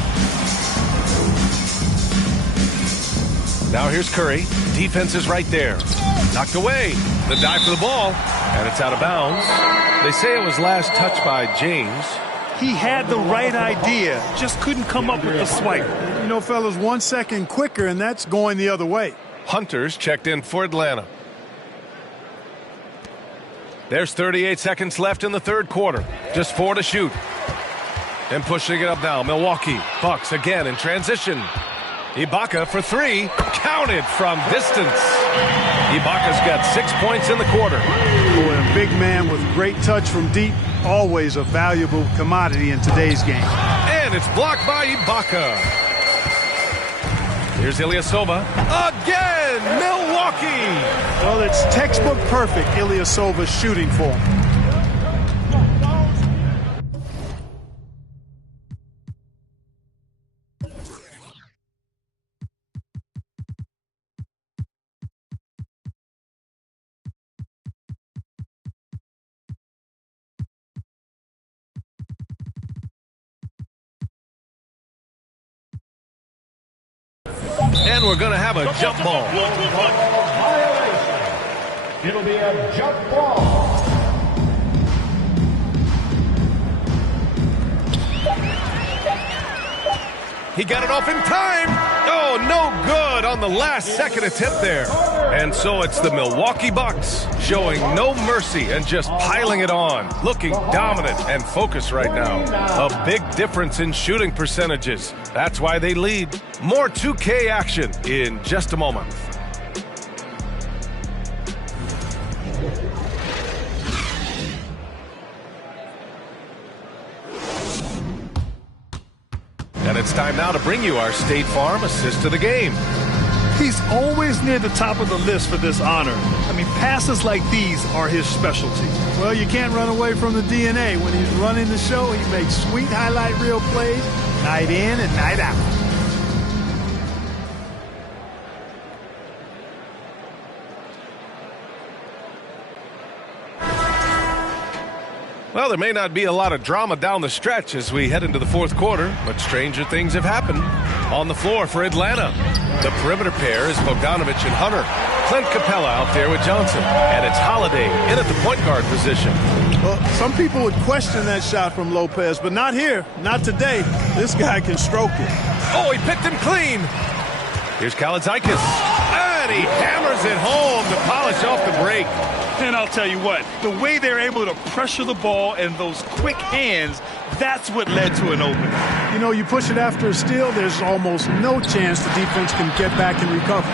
Now here's Curry. Defense is right there. Knocked away. The dive for the ball. And it's out of bounds. They say it was last touched by James. He had the right idea, just couldn't come up with the swipe. You know, fellas, 1 second quicker, and that's going the other way. Hunter's checked in for Atlanta. There's 38 seconds left in the third quarter. Just 4 to shoot. And pushing it up now, Milwaukee. Bucks again in transition. Ibaka for 3. Counted from distance. Ibaka's got 6 points in the quarter. Boy, a big man with great touch from deep. Always a valuable commodity in today's game. And it's blocked by Ibaka. Here's Ilyasova. Again, Milwaukee. Well, it's textbook perfect, Ilyasova's shooting form. And we're going to have a jump ball. It'll be a jump ball. He got it off in time. Oh, no good on the last second attempt there. And so it's the Milwaukee Bucks showing no mercy and just piling it on. Looking dominant and focused right now. A big difference in shooting percentages. That's why they lead. More 2K action in just a moment. And it's time now to bring you our State Farm assist of the game. He's always near the top of the list for this honor. I mean, passes like these are his specialty. Well, you can't run away from the DNA. When he's running the show, he makes sweet highlight reel plays night in and night out. Well, there may not be a lot of drama down the stretch as we head into the fourth quarter, but stranger things have happened. On the floor for Atlanta, the perimeter pair is Bogdanovich and Hunter. Clint Capella out there with Johnson, and it's Holiday in at the point guard position. Well, some people would question that shot from Lopez, but not here, not today. This guy can stroke it. Oh, he picked him clean. Here's Kalaitzakis, and he hammers it home to polish off the break. And I'll tell you what, the way they're able to pressure the ball and those quick hands, that's what led to an opening. You know, you push it after a steal, there's almost no chance the defense can get back and recover.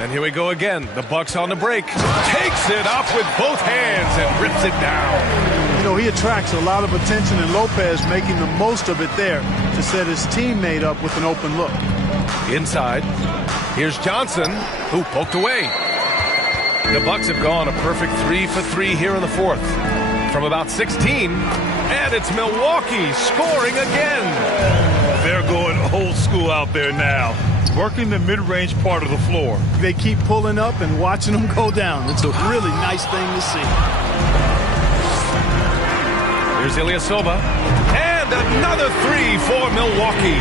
And here we go again. The Bucks on the break. Takes it up with both hands and rips it down. You know, he attracts a lot of attention, and Lopez making the most of it there to set his teammate up with an open look. Inside, here's Johnson, who poked away. The Bucks have gone a perfect 3 for 3 here in the fourth. From about 16, and it's Milwaukee scoring again. They're going old school out there now, working the mid-range part of the floor. They keep pulling up and watching them go down. It's a really nice thing to see. Here's Ilyasova, and another 3 for Milwaukee.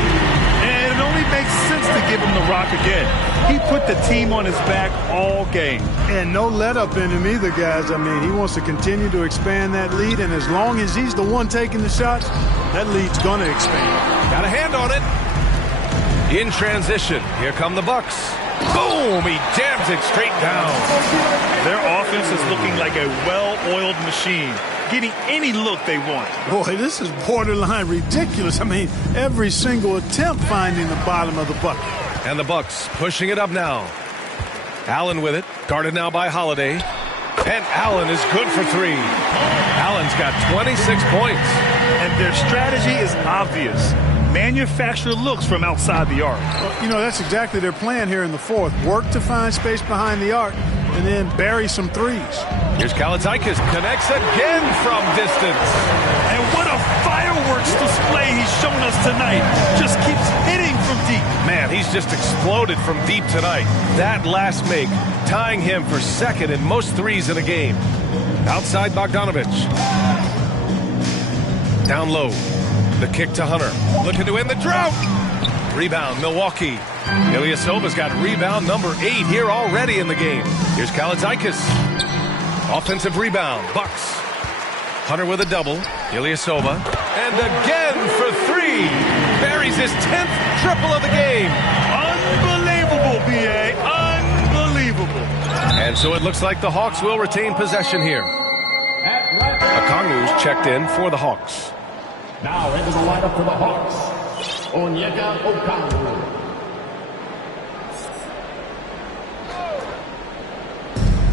And it only makes sense to give him the rock again. He put the team on his back all game. And no let up in him either, guys. I mean, he wants to continue to expand that lead, and as long as he's the one taking the shots, that lead's going to expand. Got a hand on it. In transition, here come the Bucks. Boom! He jams it straight down. Their offense is looking like a well-oiled machine, getting any look they want. Boy, this is borderline ridiculous. I mean, every single attempt finding the bottom of the bucket. And the Bucks pushing it up now. Allen with it, guarded now by Holiday. And Allen is good for three. Allen's got 26 points. And their strategy is obvious. Manufacture looks from outside the arc. Well, you know, that's exactly their plan here in the fourth. Work to find space behind the arc and then bury some threes. Here's Kalaitzakis, connects again from distance. And what a fireworks display he's shown us tonight. Just keeps hitting from deep. Man, he's just exploded from deep tonight. That last make, tying him for second in most threes in a game. Outside Bogdanovich. Down low. The kick to Hunter. Looking to end the drought. Rebound, Milwaukee. Ilyasova's got rebound number 8 here already in the game. Here's Kalaitzakis. Offensive rebound, Bucks. Hunter with a double. Ilyasova. And again for 3. Buries his 10th triple of the game. Unbelievable, B.A. Unbelievable. And so it looks like the Hawks will retain possession here. Okongwu's checked in for the Hawks. Now into the lineup for the Hawks, Onyeka Okongwu.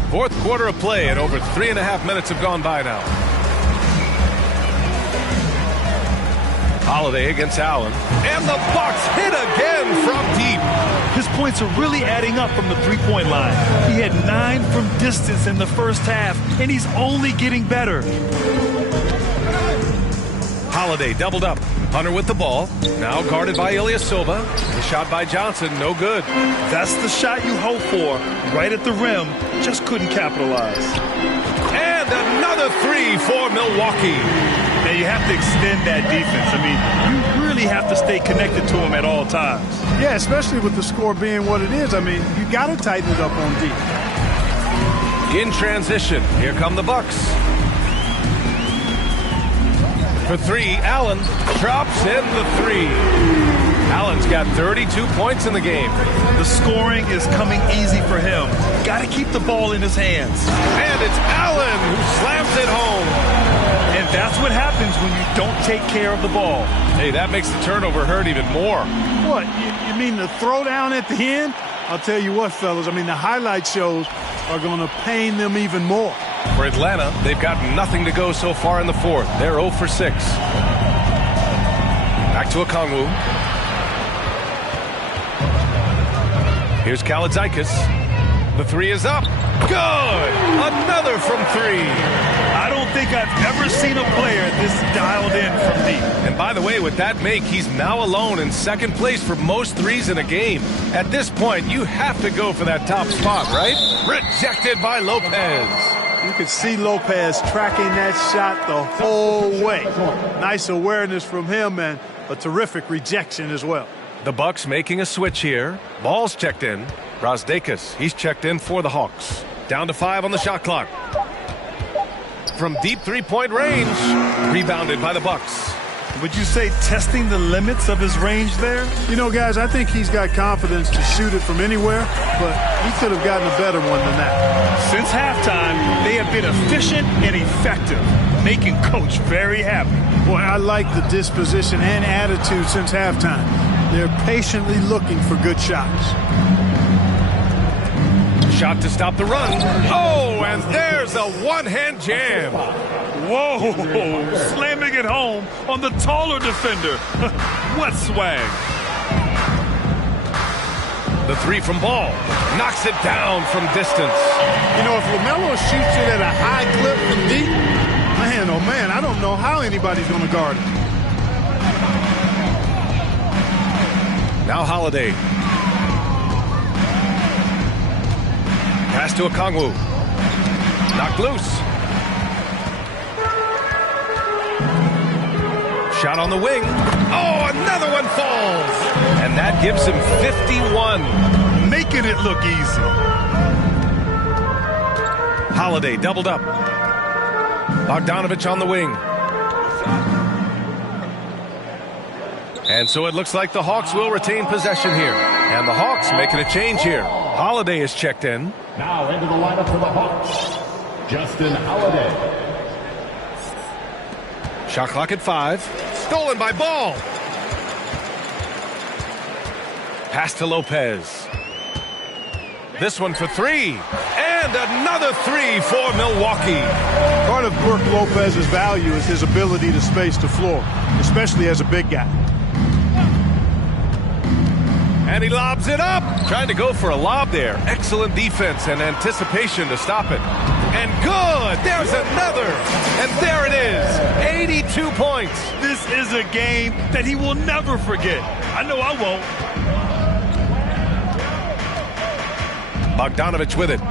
Fourth quarter of play, and over 3.5 minutes have gone by now. Holiday against Allen. And the Bucks hit again from deep. His points are really adding up from the three-point line. He had 9 from distance in the first half, and he's only getting better. Holiday doubled up. Hunter with the ball. Now guarded by Ilyasova. The shot by Johnson, no good. That's the shot you hope for. Right at the rim. Just couldn't capitalize. And another 3 for Milwaukee. Now you have to extend that defense. I mean, you really have to stay connected to him at all times. Yeah, especially with the score being what it is. I mean, you got to tighten it up on deep. In transition, here come the Bucks. For 3, Allen drops in the 3. Allen's got 32 points in the game. The scoring is coming easy for him. Got to keep the ball in his hands. And it's Allen who slams it home. And that's what happens when you don't take care of the ball. Hey, that makes the turnover hurt even more. What, you mean the throwdown at the end? I'll tell you what, fellas, I mean, the highlight shows are going to pain them even more. For Atlanta, they've got nothing to go so far in the fourth. They're 0 for 6. Back to Okongwu. Here's Kalaitzakis. The 3 is up. Good! Another from 3. I don't think I've ever seen a player this dialed in from deep. And by the way, with that make, he's now alone in second place for most threes in a game. At this point, you have to go for that top spot, right? Rejected by Lopez. You could see Lopez tracking that shot the whole way. Nice awareness from him and a terrific rejection as well. The Bucks making a switch here. Ball's checked in. Brasdeikis, he's checked in for the Hawks. Down to 5 on the shot clock. From deep three-point range. Rebounded by the Bucks. Would you say testing the limits of his range there? You know, guys, I think he's got confidence to shoot it from anywhere, but he could have gotten a better one than that. Since halftime, they have been efficient and effective, making Coach very happy. Boy, I like the disposition and attitude since halftime. They're patiently looking for good shots. Shot to stop the run. Oh, and there's a one-hand jam. Whoa, slamming it home on the taller defender. What swag. The 3 from Ball. Knocks it down from distance. You know, if LaMelo shoots it at a high clip from deep, man, oh man, I don't know how anybody's going to guard it. Now Holiday. Pass to Okongwu. Knocked loose. Shot on the wing. Oh, another one falls. And that gives him 51. Making it look easy. Holiday doubled up. Bogdanovich on the wing. And so it looks like the Hawks will retain possession here. And the Hawks making a change here. Holiday is checked in. Now into the lineup for the Hawks, Justin Holiday. Shot clock at 5. Stolen by Ball. Pass to Lopez. This one for 3. And another 3 for Milwaukee. Part of Brook Lopez's value is his ability to space the floor, especially as a big guy. And he lobs it up. Trying to go for a lob there. Excellent defense and anticipation to stop it. And good. There's another. And there it is. 82 points. This is a game that he will never forget. I know I won't. Bogdanovich with it.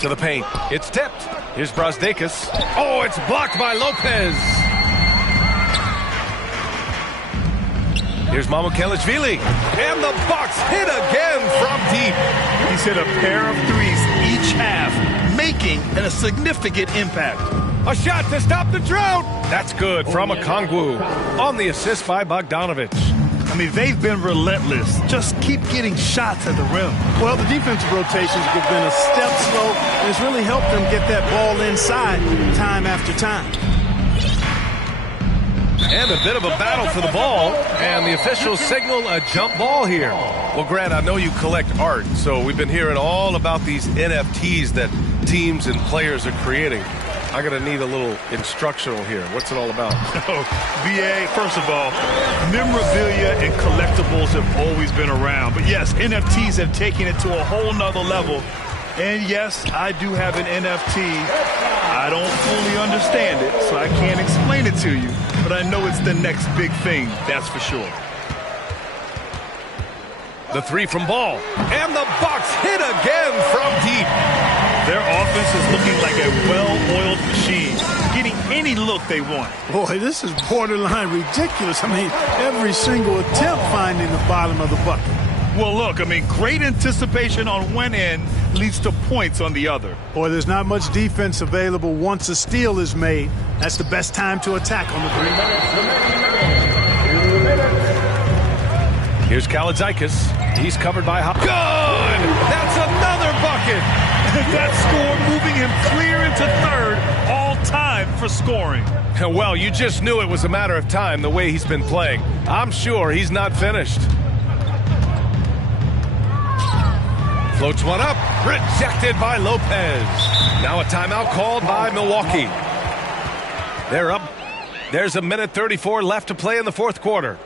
To the paint. It's tipped. Here's Brazdeikis. Oh, it's blocked by Lopez. Here's Mamukelashvili. And the Bucks hit again from deep. He's hit a pair of threes each half, making a significant impact. A shot to stop the drought. That's good from Okongwu. On the assist by Bogdanovich. I mean, they've been relentless. Just keep getting shots at the rim. Well, the defensive rotations have been a step slow, and it's really helped them get that ball inside time after time. And a bit of a battle for the ball, and the officials signal a jump ball here. Well, Grant, I know you collect art, so we've been hearing all about these NFTs that teams and players are creating. I'm going to need a little instructional here. What's it all about? BA, first of all, memorabilia and collectibles have always been around. But yes, NFTs have taken it to a whole nother level. And yes, I do have an NFT. I don't fully understand it, so I can't explain it to you. But I know it's the next big thing, that's for sure. The 3 from Ball. And the Bucks hit again from deep. Their offense is looking like a well-oiled machine, getting any look they want. Boy, this is borderline ridiculous. I mean, every single attempt finding the bottom of the bucket. Well, look, I mean, great anticipation on one end leads to points on the other. Boy, there's not much defense available once a steal is made. That's the best time to attack on the 3 minutes. Here's Kaladzikis. He's covered by Hop. Good! That's another bucket! That score moving him clear into third, all time for scoring. Well, you just knew it was a matter of time the way he's been playing. I'm sure he's not finished. Floats one up, rejected by Lopez. Now a timeout called by Milwaukee. They're up. There's a minute 34 left to play in the fourth quarter.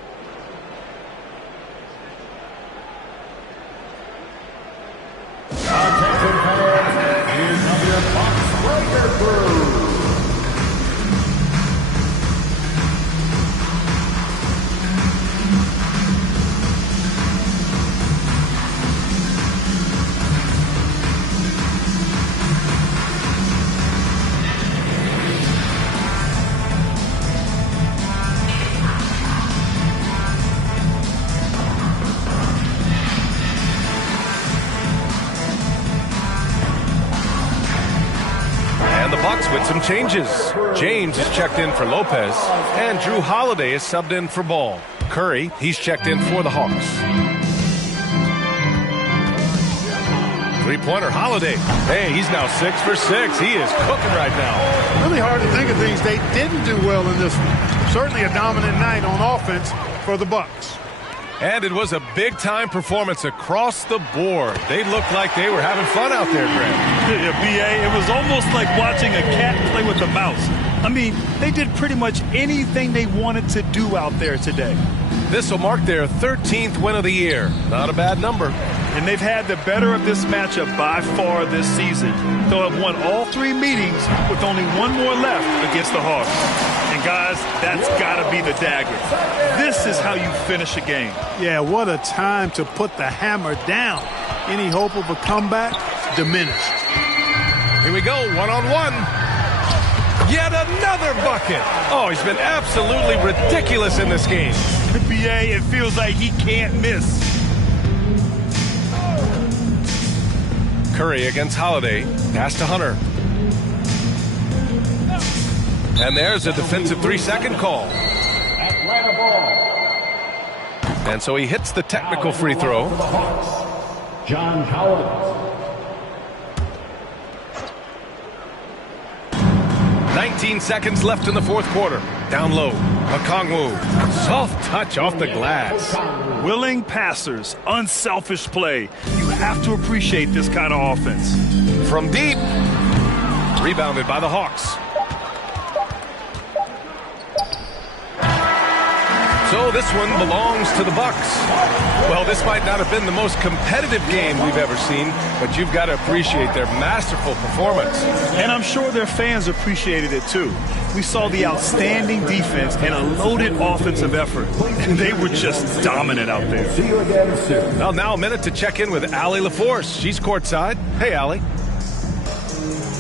With some changes. James is checked in for Lopez, and Drew Holiday is subbed in for Ball. Curry, he's checked in for the Hawks. Three-pointer Holiday. Hey, he's now 6 for 6. He is cooking right now. Really hard to think of things they didn't do well in this one. Certainly a dominant night on offense for the Bucks. And it was a big-time performance across the board. They looked like they were having fun out there, Grant. Yeah, BA, it was almost like watching a cat play with a mouse. I mean, they did pretty much anything they wanted to do out there today. This will mark their 13th win of the year. Not a bad number. And they've had the better of this matchup by far this season. They'll have won all 3 meetings with only 1 more left against the Hawks. And guys, that's got to be the dagger. This is how you finish a game. Yeah, what a time to put the hammer down. Any hope of a comeback? Diminished. Here we go, one-on-one. Yet another bucket. Oh, he's been absolutely ridiculous in this game. BA, it feels like he can't miss. Curry against Holiday. Pass to Hunter. And there's a defensive 3-second call. Atlanta ball. And so he hits the technical free throw. John Collins. 19 seconds left in the fourth quarter. Down low. Okongwu. Soft touch off the glass. Willing passers. Unselfish play. You have to appreciate this kind of offense. From deep. Rebounded by the Hawks. So this one belongs to the Bucks. Well, this might not have been the most competitive game we've ever seen, but you've got to appreciate their masterful performance. And I'm sure their fans appreciated it too. We saw the outstanding defense and a loaded offensive effort. And they were just dominant out there. See you again soon. Well, now a minute to check in with Allie LaForce. She's courtside. Hey, Allie.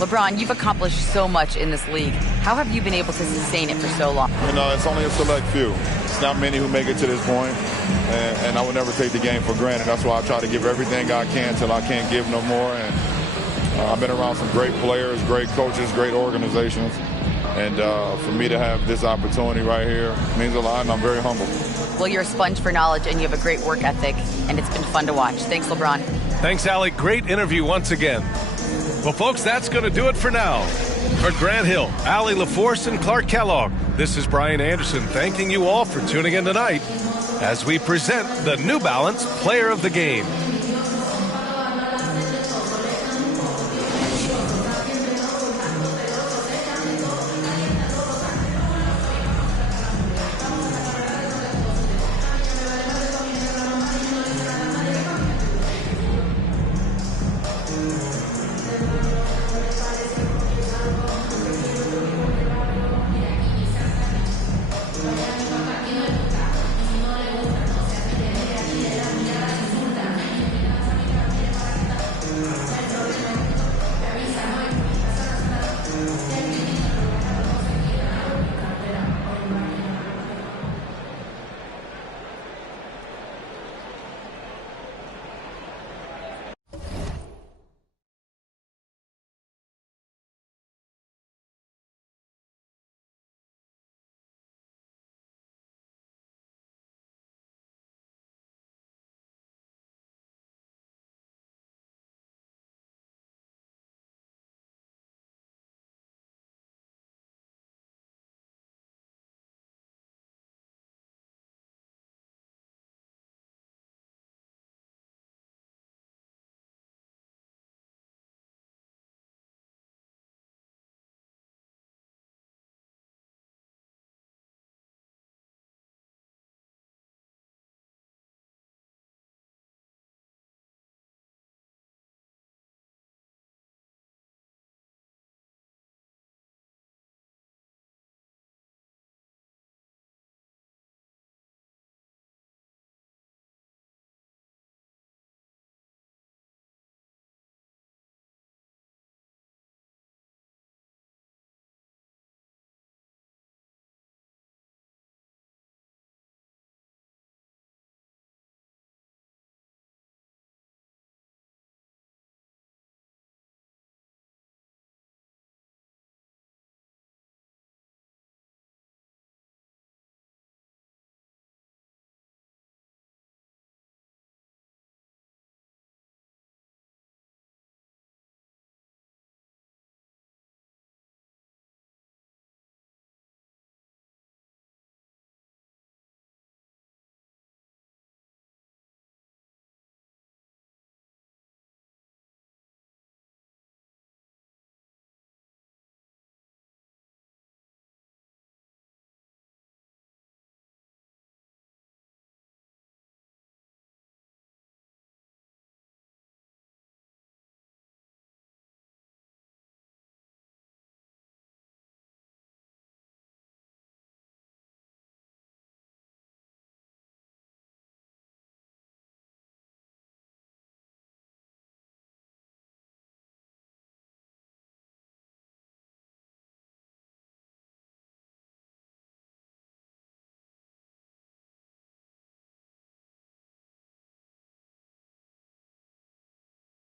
LeBron, you've accomplished so much in this league. How have you been able to sustain it for so long? You know, it's only a select few. It's not many who make it to this point, and I would never take the game for granted. That's why I try to give everything I can till I can't give no more. And I've been around some great players, great coaches, great organizations. And for me to have this opportunity right here means a lot, and I'm very humble. Well, you're a sponge for knowledge, and you have a great work ethic, and it's been fun to watch. Thanks, LeBron. Thanks, Allie. Great interview once again. Well, folks, that's going to do it for now. For Grant Hill, Allie LaForce, and Clark Kellogg, this is Brian Anderson thanking you all for tuning in tonight as we present the New Balance Player of the Game.